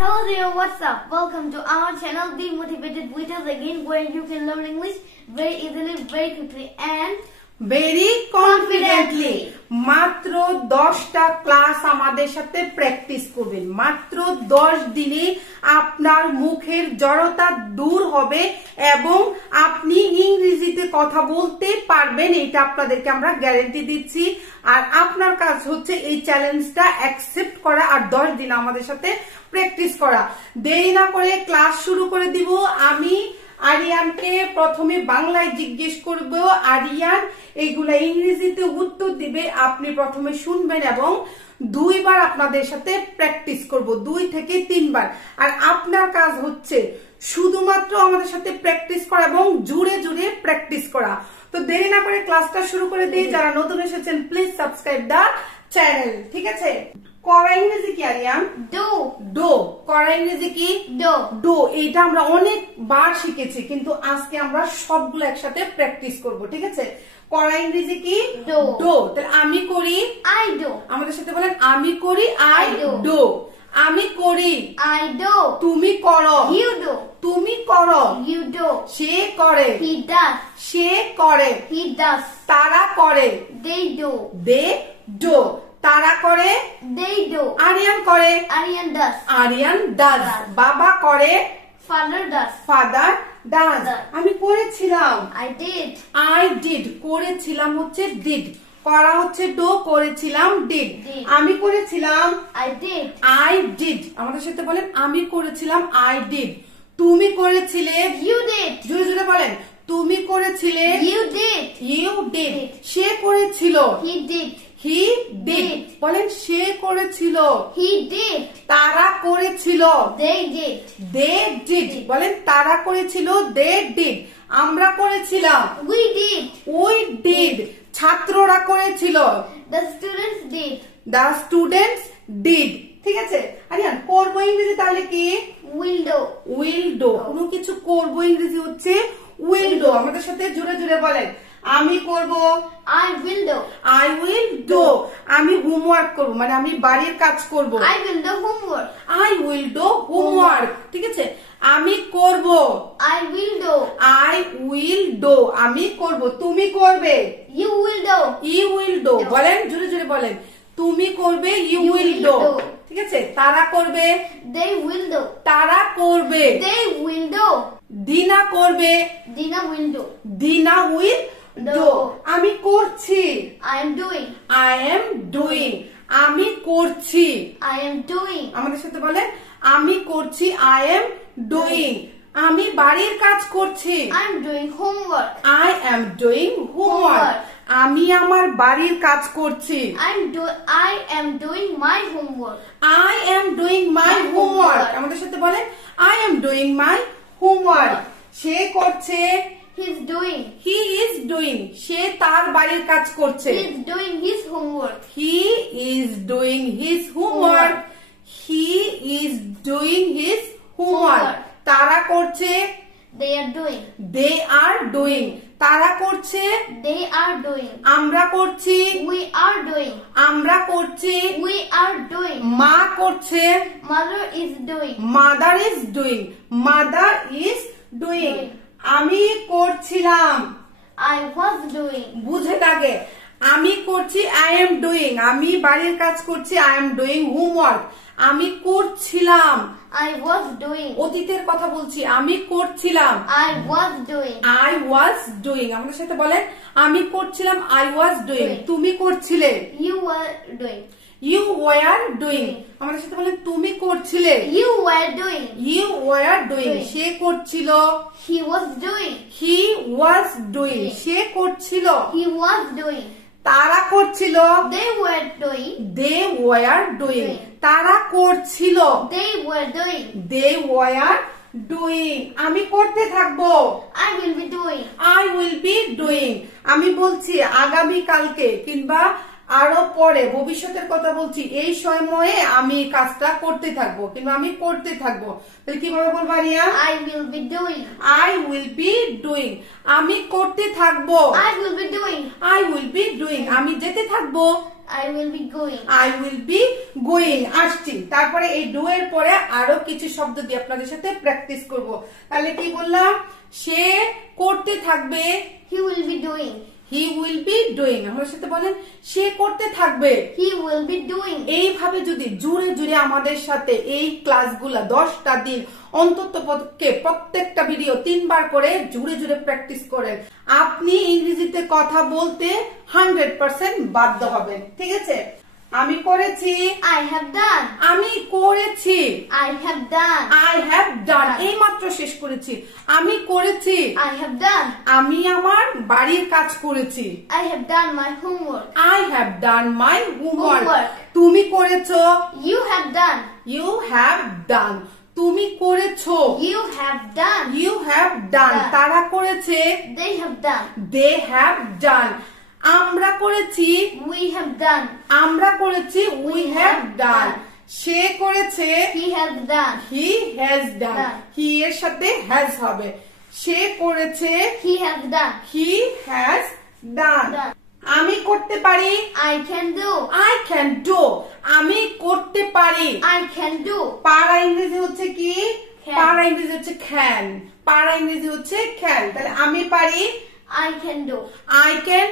Hello there, what's up? Welcome to our channel, Be Motivated with us again, where you can learn English very easily, very quickly and very confidently. মাত্র 10টা class আমাদের সাথে practice করবেন। মাত্র 10 দিনে আপনার মুখের জড়তা দূর হবে এবং আপনি ইংরেজিতে কথা বলতে পারবেন, এটা আপনাদেরকে আমরা গ্যারান্টি দিচ্ছি। আর আপনার কাজ হচ্ছে এই চ্যালেঞ্জটা অ্যাকসেপ্ট করা আর 10 দিন আমাদের সাথে প্র্যাকটিস করা। দেরি না করে ক্লাস শুরু করে দিব। আমি আরিয়ানকে প্রথমে বাংলায় জিজ্ঞেস করব, আরিয়ান এইগুলা ইংরেজিতে উত্তর দিবে। আপনি প্রথমে শুনবেন এবং 2 বার আপনাদের সাথে প্র্যাকটিস করব, 2 থেকে 3 বার। আর আপনার কাজ হচ্ছে শুধুমাত্র আমাদের সাথে প্র্যাকটিস করা এবং জুড়ে জুড়ে প্র্যাকটিস করা। তো দেরি না করে ক্লাসটা শুরু করে দিই। যারা নতুন এসেছেন প্লিজ সাবস্ক্রাইব দা চ্যানেল, ঠিক আছে? করা ইংরেজি কি আরিয়ান? do. ডো। করা ইংরেজি কি? do. ডো। এইটা আমরা অনেকবার শিখেছি, কিন্তু আজকে আমরা সবগুলো একসাথে প্র্যাকটিস করব, ঠিক আছে? করা ইংরেজি কি? do. ডো। তাহলে আমি করি, I do. আমাদের সাথে বলেন আমি করি, I do. ডো। আমি করি, I do. তুমি করো, You do. তুমি করো, You do. সে করে, He does. সে করে, He does. তারা করে, They do. They do. তারা করে, They do. আরিয়ান করে, Aryan does. আরিয়ান ডাজ। বাবা করে, Father does. Father does. Does. আমি করেছিলাম, I did. I did. করেছিলাম হচ্ছে ডিড, করা হচ্ছে ডো, করেছিলাম ডিড। Did. আমি করেছিলাম, I did. I did. আমাদের সাথে বলেন আমি করেছিলাম, আই ডিড। তুমি করেছিলে, You did. জোরে জোরে বলেন তুমি করেছিলে, You did. You did. Did. সে করেছিল, He did. He did. Did. বলেন সে করেছিল, He did. তারা করেছিল, They did. They did. বলেন তারা করেছিল, দে ডিড। আমরা করেছিলাম, We did. We did. ছাত্ররা করেছিল, The students did. The students did. ঠিক আছে আরিয়ান, করবো ইংরেজি তাহলে কি? Will do. Will do. কোনো কিছু করবো ইংরেজি হচ্ছে উইল ডো। আমাদের সাথে জোরে জোরে বলেন আমি করব, I will do. I will do. আমি হোমওয়ার্ক করব, মানে আমি বাড়ির কাজ করব, I will do homework. I will do homework. ঠিক আছে, আমি করব, I will do. I will do. আমি করব, তুমি করবে, You will do. You will do. বলেন জোরে জোরে বলেন তুমি করবে, you You will will do. do. ঠিক আছে, তারা করবে, They will do. তারা করবে। They will do. দিনা করবে, Dina will do. দিনা উইল ডো। Do. আমি করছি, I am doing. I am doing. আমি করছি, I am doing. আমাদের সাথে বলেন আমি করছি, আই এম ডুইং। আমি বাড়ির কাজ করছি, I am doing homework. I am doing homework. আমি আমার বাড়ির কাজ করছি, I am doing my homework. I am doing my My homework. homework. আমাদের সাথে বলেন I am doing my homework. সে করছে, He's doing. He is doing. সে তার বাড়ির কাজ করছে, He's doing his homework. He is doing his homework. He is doing his homework. তারা করছে, They are doing. They are doing. তারা করছে, They are doing. আমরা করছি, We are doing. আমরা করছি। We are doing. মা করছে, Mother is doing. Mother is doing. Mother is doing. Doing. আমি করছিলাম, I was doing. বুঝে থাকে আমি করছি, আই এম ডুইং। আমি বাড়ির কাজ করছি, আই এম ডুইং হোমওয়ার্ক। আমি করছিলাম, I was doing. অতীতের কথা বলছি, আমি করছিলাম, I was doing. I was doing. আমাদের সাথে বলেন আমি করছিলাম, আই ওয়াজ ডুইং। Doing. তুমি করছিলে, You were doing. You were doing. আমাদের সাথে বলেন তুমি করছিলে, You were doing. You were doing. Doing. সে করছিল, He was doing. He was doing. Doing. সে করছিল, He was doing. তারা করছিল, They were doing. They were doing. Doing. তারা করছিল, They were doing. They were doing. আমি করতে থাকবো, I will be doing. I will be doing. আমি বলছি আগামী কালকে কিংবা আরো পরে ভবিষ্যতের কথা বলছি, এই সময়ে আমি কাজটা করতে থাকবো কিংবা আমি করতে থাকবো। তাহলে কিভাবে বলবো Ariya? I will be doing. I will be doing. আমি করতে থাকবো, I will be doing. I will be doing. আমি যেতে থাকবো, I will be going. I will be going আসছি। তারপরে এই ডু এর পরে আরো কিছু শব্দ দিয়ে আপনাদের সাথে প্র্যাকটিস করব। তাহলে কি বললাম, সে করতে থাকবে, He will be doing. He will be doing। আমার সাথে বলেন, সে করতে থাকবে, He will be doing. এইভাবে যদি জুড়ে জুড়ে আমাদের সাথে এই ক্লাসগুলা 10টা দিন অন্তত পক্ষে প্রত্যেকটা ভিডিও 3 বার করে জুড়ে জুড়ে প্র্যাকটিস করেন, আপনি ইংরেজিতে কথা বলতে 100% বাধ্য হবেন। ঠিক আছে, আমি করেছি, I have done. আমি করেছি, I have done. I have done এই মাত্র শেষ করেছি। আমি করেছি, I have done. আমি আমার বাড়ির কাজ করেছি, I have done my homework. I have done my homework। Homework. তুমি করেছো, You have done. you have done। তুমি করেছো, You have done. you have done। Done। তারা করেছে, They have done. they have done। আমরা করেছি, We have done. আমরা করেছি, we have done। সে করেছে, He has done. he has done। Done। he এর সাথে has হবে। সে করেছে, He has done. he has done। Done। আমি করতে পারি, I can do. I can do। আমি করতে পারি। I can do. পারা ইংরেজি হচ্ছে কি, Can। পারা ইংরেজি হচ্ছে can, পারা ইংরেজি হচ্ছে can। তাহলে আমি পারি, I can do. I can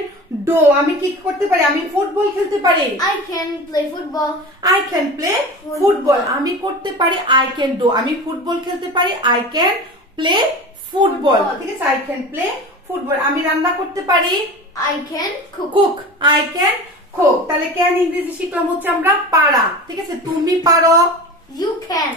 do। আমি কি করতে পারি, আমি ফুটবল খেলতে পারি, I can play football. I can play football। আমি করতে পারি, I can do। আমি ফুটবল খেলতে পারি, I can play football। ঠিক আছে, I can play football। আমি রান্না করতে পারি, I can cook. cook, I can cook। তাহলে can ইংরেজি শিখলাম হচ্ছে আমরা পারা। ঠিক আছে, তুমি পারো, You can.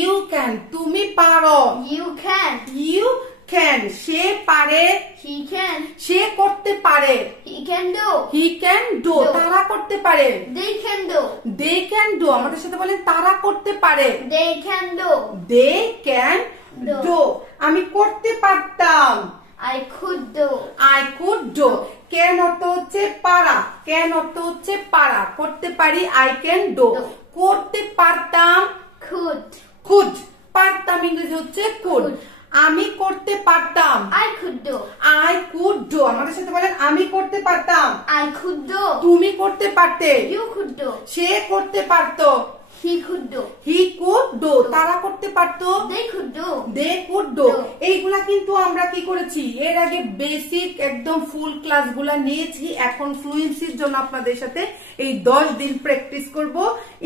you can। তুমি পারো, You can. you can। সে পারে, He can. সে করতে পারে, He can do. he can do। Do। তারা করতে পারে, They can do. they can do। আমাদের সাথে বলেন, তারা করতে পারে, They can do. they can Do। do। আমি করতে পারতাম, I could do. I could do। can অর্থ হচ্ছে পারা, can অর্থ হচ্ছে পারা, করতে পারি, I can do। Do। করতে পারতাম, Could. could। পারতাম ইংরেজি হচ্ছে could। Could। আমি করতে পারতাম, I could do. I could do। আমাদের সাথে বলেন, আমি করতে পারতাম, I could do. তুমি করতে পারতে, You could do. সে করতে পারতো, He could do. he could do। তারা করতে পারতো, They could do. they could do। Do। এইগুলা কিন্তু আমরা কি করেছি, এর আগে বেসিক একদম ফুল ক্লাসগুলা নিয়েছি। এখন ফ্লুয়েন্সির জন্য আপনাদের সাথে এই 10 দিন প্র্যাকটিস করব।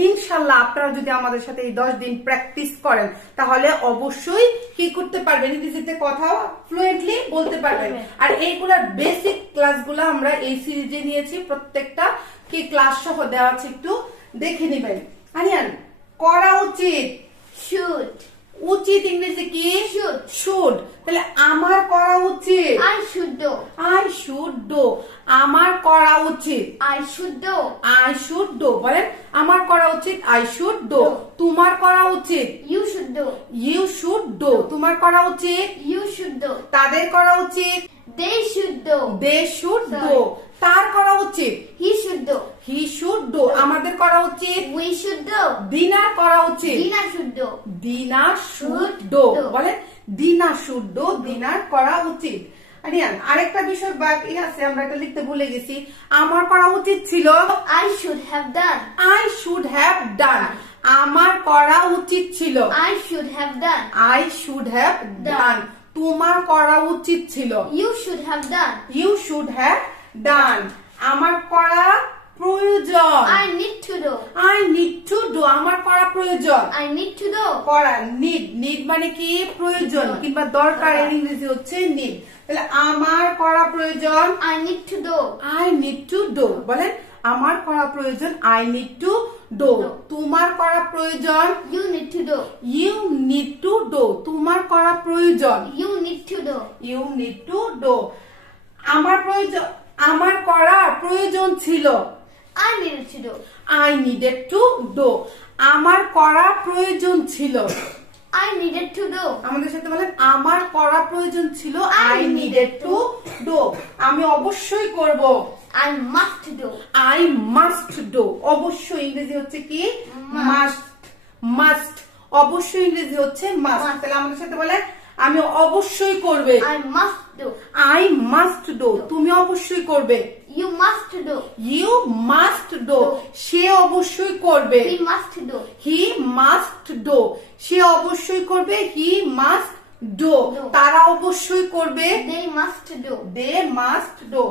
ইনশাআল্লাহ আপনারা যদি আমাদের সাথে এই 10 দিন প্র্যাকটিস করেন, তাহলে অবশ্যই কি করতে পারবেন, ইংরেজিতে কথা ফ্লুয়েন্টলি বলতে পারবেন। আর এইগুলার বেসিক ক্লাসগুলো আমরা এই সিরিজে নিয়েছি, প্রত্যেকটা কি ক্লাস সহ দেওয়া আছে, একটু দেখে নেবেন। আরিয়ান, করা উচিত, Should. উচিত ইংরেজি কি, Should. শুড। তাহলে আমার করা উচিত, I should do. I should do। আমার করা উচিত, I should do. I should do। বলেন, আমার করা উচিত, I should do। তোমার করা উচিত, You should do. you should do। তোমার করা উচিত, You should do. তাদের করা উচিত, They should do. they should do। Sorry। তার করা উচিত, He should do. he should do। আমাদের করা উচিত, We should do. দিনার করা উচিত, Dina should do. দিনা শুড Should ডো। do। বলেন, দিনা শুড ডো, দিনার করা উচিত। আরিয়ান, আরেকটা বিষয় বাকি আছে, আমরা এটা লিখতে ভুলে গেছি। আমার করা উচিত ছিল, I should have done. I should have done। আমার করা উচিত ছিল, I should have done. I should have done। তোমার করা উচিত ছিল, You should have done. you should have done। আমার করা প্রয়োজন, I need to do. I need to do। আমার করা প্রয়োজন, I need to do. করা, নিড। নিড মানে কি, প্রয়োজন কিংবা দরকার, এর ইংরেজি হচ্ছে নিড। তাহলে আমার করা প্রয়োজন, I need to do. I need to do। বলেন, আমার করা প্রয়োজন, I need to do। তোমার করা প্রয়োজন, You need to do. you need to do। তোমার করা প্রয়োজন, You need to do. you need to do। আমার প্রয়োজন, আমার করা প্রয়োজন ছিল, I needed to do. I needed to do। আমার করা প্রয়োজন ছিল, I needed to do. আমাদের সাথে বলেন, আমার করা প্রয়োজন ছিল, I needed to do। আমি অবশ্যই করব, I must do. I must do। অবশ্যই ইংরেজি হচ্ছে কি, must, must। অবশ্যই ইংরেজি হচ্ছে must। তাহলে আমাদের সাথে বলেন, আমি অবশ্যই করবে, I must do. I must do। তুমি অবশ্যই করবে, You must do. You must do. সে অবশ্যই করবে। He must do. He must do. সে অবশ্যই করবে। He must do. তারা অবশ্যই করবে। They must do. They must do.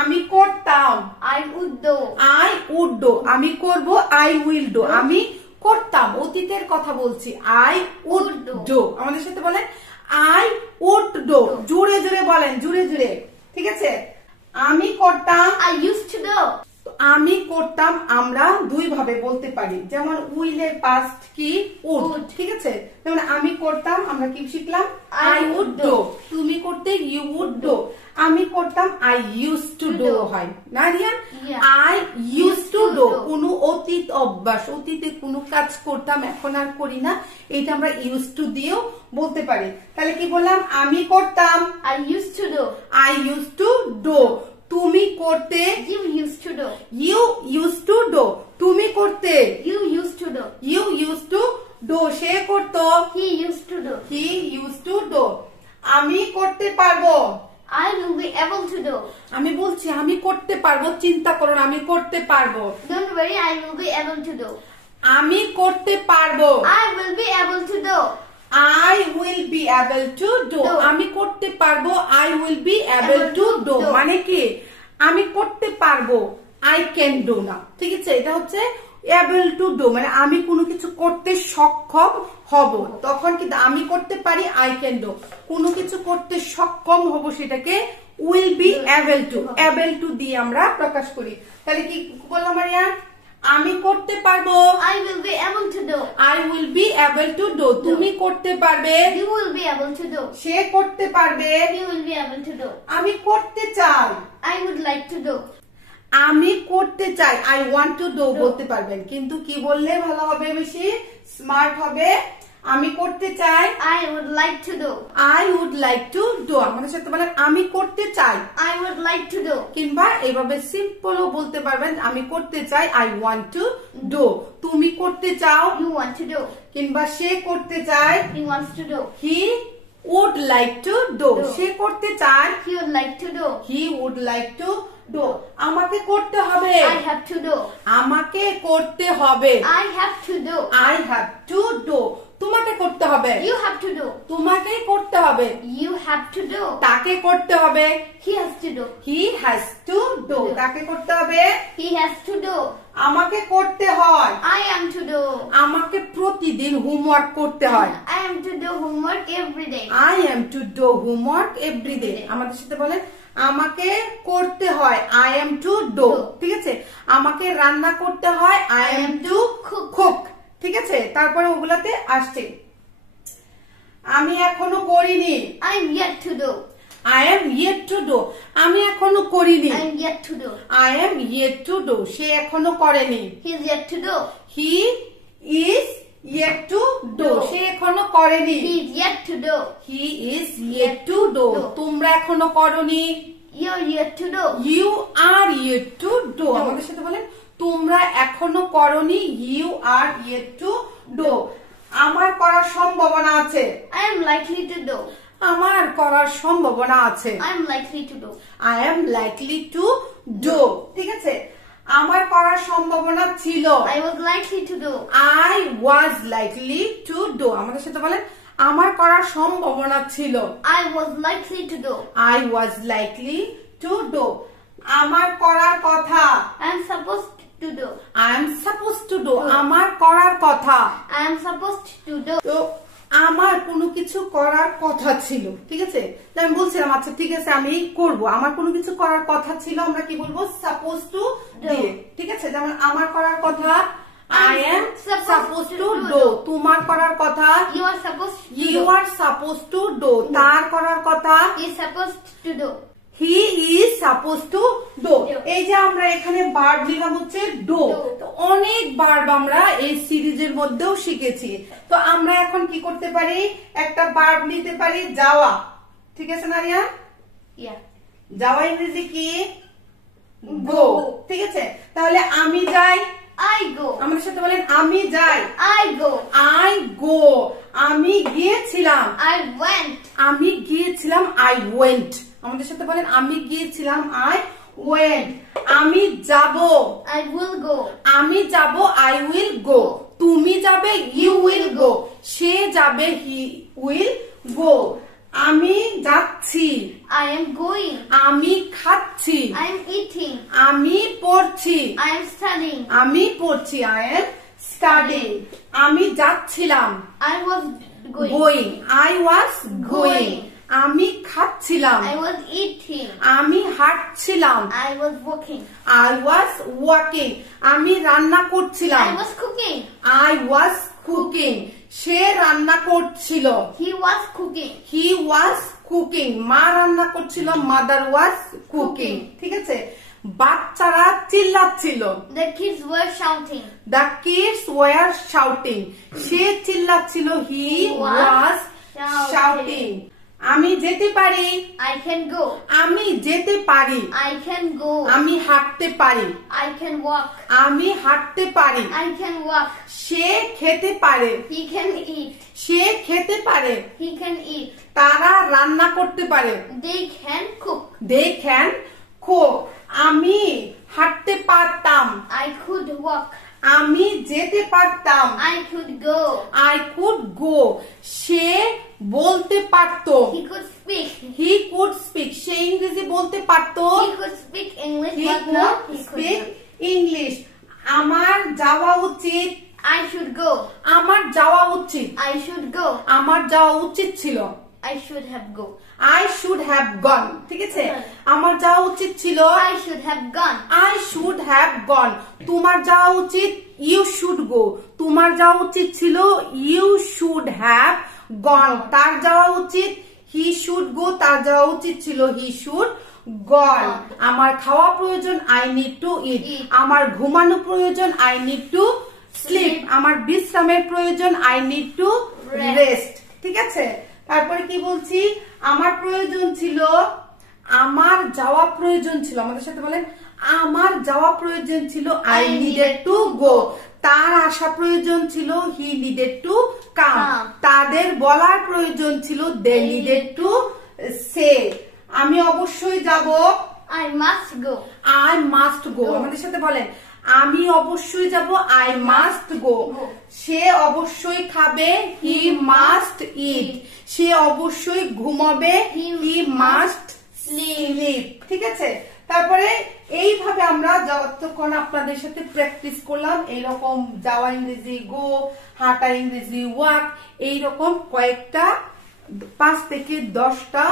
আমি করতাম। I would do. I would do. আমি করব। I will do. আমি করতাম, অতীতের কথা বলছি। I would do. আমাদের সাথে বলেন I would do. জোরে জোরে বলেন, জোরে জোরে। ঠিক আছে, আমি করতাম। I used to do. আমি করতাম আমরা দুই ভাবে বলতে পারি, যেমন উইল এর পাস্ট কি উড। ঠিক আছে, যেমন আমি করতাম আমরা কি শিখলাম I would do। তুমি করতে you would do। আমি করতাম I used to do হয় না Riyan? I used to do কোনো অতীত অভ্যাস, অতীতে কোনো কাজ করতাম এখন আর করি না, এটা আমরা used to দিয়েও বলতে পারি। তাহলে কি বললাম? আমি করতাম I used to do. I used to do। তুমি করতে You used to do. You used to do। তুমি করতে You used to do. You used to do। সে করতো He used to do. He used to do। আমি করতে পারবো I will be able to do. আমি বলছি আমি করতে পারবো, চিন্তা করুন আমি করতে পারবো। Don't worry, I will be able to do. আমি করতে পারবো I will be able to do. I will be able to do। আমি করতে পারবো I will be able to do মানে কি আমি করতে পারবো I can do না। ঠিক আছে, এটা হচ্ছে able to do মানে আমি কোনো কিছু করতে সক্ষম হব, তখন কিন্তু আমি করতে পারি I can do। কোনো কিছু করতে সক্ষম হব সেটাকে will be able to। able to দিয়ে আমরা প্রকাশ করি। তাহলে কি বললাম মারিয়া? আমি করতে পারবো I will be able to do. I will be able to do। তুমি করতে পারবে You will be able to do. সে করতে পারবে He will be able to do. আমি করতে চাই I would like to do. আমি করতে চাই I want to do বলতে পারবেন, কিন্তু কি বললে ভালো হবে, বেশি স্মার্ট হবে? আমি করতে চাই I would like to do. I would like to do। আমাদের সাথে বলেন আমি করতে চাই। I would like to do. কিংবা এইভাবে সিম্পলও বলতে পারবেন আমি করতে চাই I want to do। তুমি করতে চাও You want to do. কিংবা সে করতে চায় He wants to do. He would like to do। সে করতে চায় He would like to do. He would like to do। আমাকে করতে হবে I have to do. আমাকে করতে হবে I have to do. I have to do। তোমাকে করতে হবে You have to do. তোমাকেই করতে হবে You have to do. তাকে করতে হবে He has to do. He has to do। তাকে করতে হবে He has to do. আমাকে করতে হয় I am to do. আমাকে প্রতিদিন হোমওয়ার্ক করতে হয় I am to do homework every day. I am to do homework every day। আমাদের সাথে বলেন আমাকে করতে হয় I am to do। ঠিক আছে, আমাকে রান্না করতে হয় I am to cook। ঠিক আছে, তারপরে ওগুলাতে আসছে আমি এখনো করিনি I am yet to do. I am yet to do। আমি এখনো করিনি I am yet to do. I am yet to do। সে এখনো করেনি He is yet to do. He is yet to do। সে এখনো করেনি He is yet to do. He is yet to do। তোমরা এখনো করনি You are yet to do. You are yet to do। আমাদের সাথে বলেন তোমরা এখনো করনি You are yet to do। আমার করার সম্ভাবনা আছে I am likely to do. আমার করার সম্ভাবনা আছে I am likely to do. I am likely to do। ঠিক আছে, আমার করার সম্ভাবনা ছিল I was likely to do. I was likely to do। আমাদের সাথে বলেন আমার করার সম্ভাবনা ছিল I was likely to do. I was likely to do। আমার করার কথা I am supposed to do. I am supposed to do। আমার করার কথা I am supposed to do. তো আমার কোনো কিছু করার কথা ছিল। ঠিক আছে, আমি বলছিলাম আচ্ছা ঠিক আছে আমি করব, আমার কোনো কিছু করার কথা ছিল, আমরা কি বলবো supposed to দিয়ে। ঠিক আছে, যেমন আমার করার কথা I am supposed to do। তোমার করার কথা You are supposed to You do. are supposed to do। তার করার কথা He is supposed to do. He is supposed to do। এই যে আমরা এখানে ভার্ব নিলাম হচ্ছে do। তো অনেক ভার্ব আমরা এই সিরিজের মধ্যেও শিখেছি। তো আমরা এখন কি করতে পারি, একটা ভার্ব নিতে পারি যাওয়া। ঠিক আছে না রিয়া? Yeah. যাওয়া ইংরেজি কি? go। ঠিক আছে, তাহলে আমি যাই I go. আমাদের সাথে বলেন আমি যাই I go. I go। আমি গিয়েছিলাম I went. আমি গিয়েছিলাম I went। আমাদের সাথে বলেন আমি গিয়েছিলাম I ওয়েন, আমি যাব, I will go. আমি যাব, I will go, তুমি যাবে, you will go, সে যাবে, he will go, আমি যাচ্ছি, I am going. আমি খাচ্ছি, I am eating. আমি পড়ছি, I am studying. আমি পড়ছি, I am studying, আমি যাচ্ছিলাম, I was going. going, I was going, Going. আমি খাচ্ছিলাম, I was eating. আমি হাঁটছিলাম, I was walking. I was walking, আমি রান্না করছিলাম, I was cooking. I was cooking, সে রান্না করছিল, He was cooking. he was cooking, মা রান্না করছিল, mother was cooking, ঠিক আছে। বাচ্চারা চিল্লাচ্ছিল, The kids were shouting. the kids were shouting, say চিল্লাচ্ছিল, he was shouting, আমি যেতে পারি, I can go. আমি যেতে পারি, I can go. আমি হাঁটতে পারি, I can walk. আমি হাঁটতে পারি, I can walk. সে খেতে পারে, He can eat. সে খেতে পারে, He can eat. তারা রান্না করতে পারে, They can cook. they can cook, আমি হাঁটতে পারতাম, I could walk. আমি যেতে পারতাম, I could go. I could go, সে বলতে পারতো, He could speak. he could speak, সে ইংরেজি বলতে পারতো, He could speak English, he but could not he speak could. English, আমার যাওয়া উচিত, I should go. আমার যাওয়া উচিত, I should go. আমার যাওয়া উচিত ছিল, I should have go. I should have gone, ঠিক আছে, আমার যাওয়া উচিত ছিল, I should have gone. I should have gone, তোমার যাওয়া উচিত, you should go, তোমার যাওয়া উচিত ছিল, you should have gone, তার যাওয়া উচিত, he should go, তার যাওয়া উচিত ছিল, he should gone, আমার খাওয়া প্রয়োজন, I need to eat, আমার ঘুমানো প্রয়োজন, I need to sleep, আমার বিশ্রামের প্রয়োজন, I need to rest, ঠিক আছে। তারপরে কি বলছি, আমার প্রয়োজন ছিল, আমার যাওয়া প্রয়োজন ছিল, আমাদের সাথে বলেন, আমার যাওয়া প্রয়োজন ছিল, I needed to go, তার আসা প্রয়োজন ছিল, he needed to come, তাদের বলার প্রয়োজন ছিল, they needed to say, আমি অবশ্যই যাব, I must go. I must go, আমাদের সাথে বলেন, আমি অবশ্যই যাব, I must go, সে অবশ্যই খাবে, he must eat, সে অবশ্যই ঘুমাবে, he must sleep, ঠিক আছে। তারপরে এইভাবে আমরা যতক্ষণ আপনাদের সাথে প্র্যাকটিস করলাম, এইরকম যাওয়া ইংরেজি গো, হাঁটা ইংরেজি ওয়াক, এইরকম কয়েকটা 5 থেকে 10টা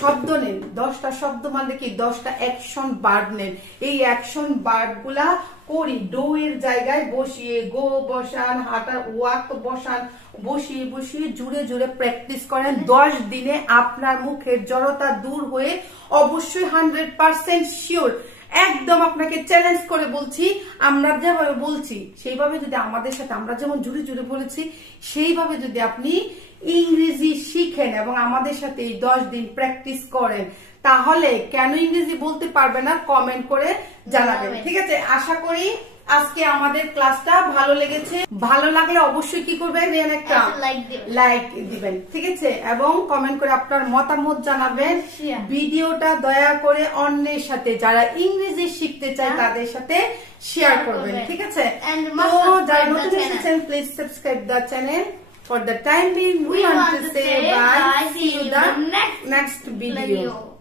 শব্দ নেন, 10টা শব্দ মানে কি 10টা অ্যাকশন ভার্ব নেন, এই অ্যাকশন ভার্ব গুলা করি, ডো এর জায়গায় বসিয়ে, গো বসান, হাঁটা ওয়াক বসান, বসিয়ে বসিয়ে জুড়ে জুড়ে প্র্যাকটিস করেন, 10 দিনে আপনার মুখের জড়তা দূর হয়ে অবশ্যই 100% শিওর, একদম আপনাকে চ্যালেঞ্জ করে বলছি, আমরা যেভাবে বলছি সেইভাবে যদি আমাদের সাথে, আমরা যেমন জুড়ে জুড়ে বলেছি সেইভাবে যদি আপনি ইংরেজি শিখেন এবং আমাদের সাথে এই 10 দিন প্র্যাকটিস করেন, তাহলে কেন ইংরেজি বলতে পারবে না কমেন্ট করে জানাবেন, ঠিক আছে। আশা করি আজকে আমাদের ক্লাসটা ভালো লেগেছে, ভালো লাগলে অবশ্যই কি করবেন, একটা লাইক দিবেন, ঠিক আছে, এবং কমেন্ট করে আপনার মতামত জানাবেন, ভিডিওটা দয়া করে অন্যের সাথে যারা ইংরেজি শিখতে চায় তাদের সাথে শেয়ার করবেন, ঠিক আছে। তো যারা নতুন এসেছেন, please subscribe the channel. For the time being, we want to say bye. See you in the next video.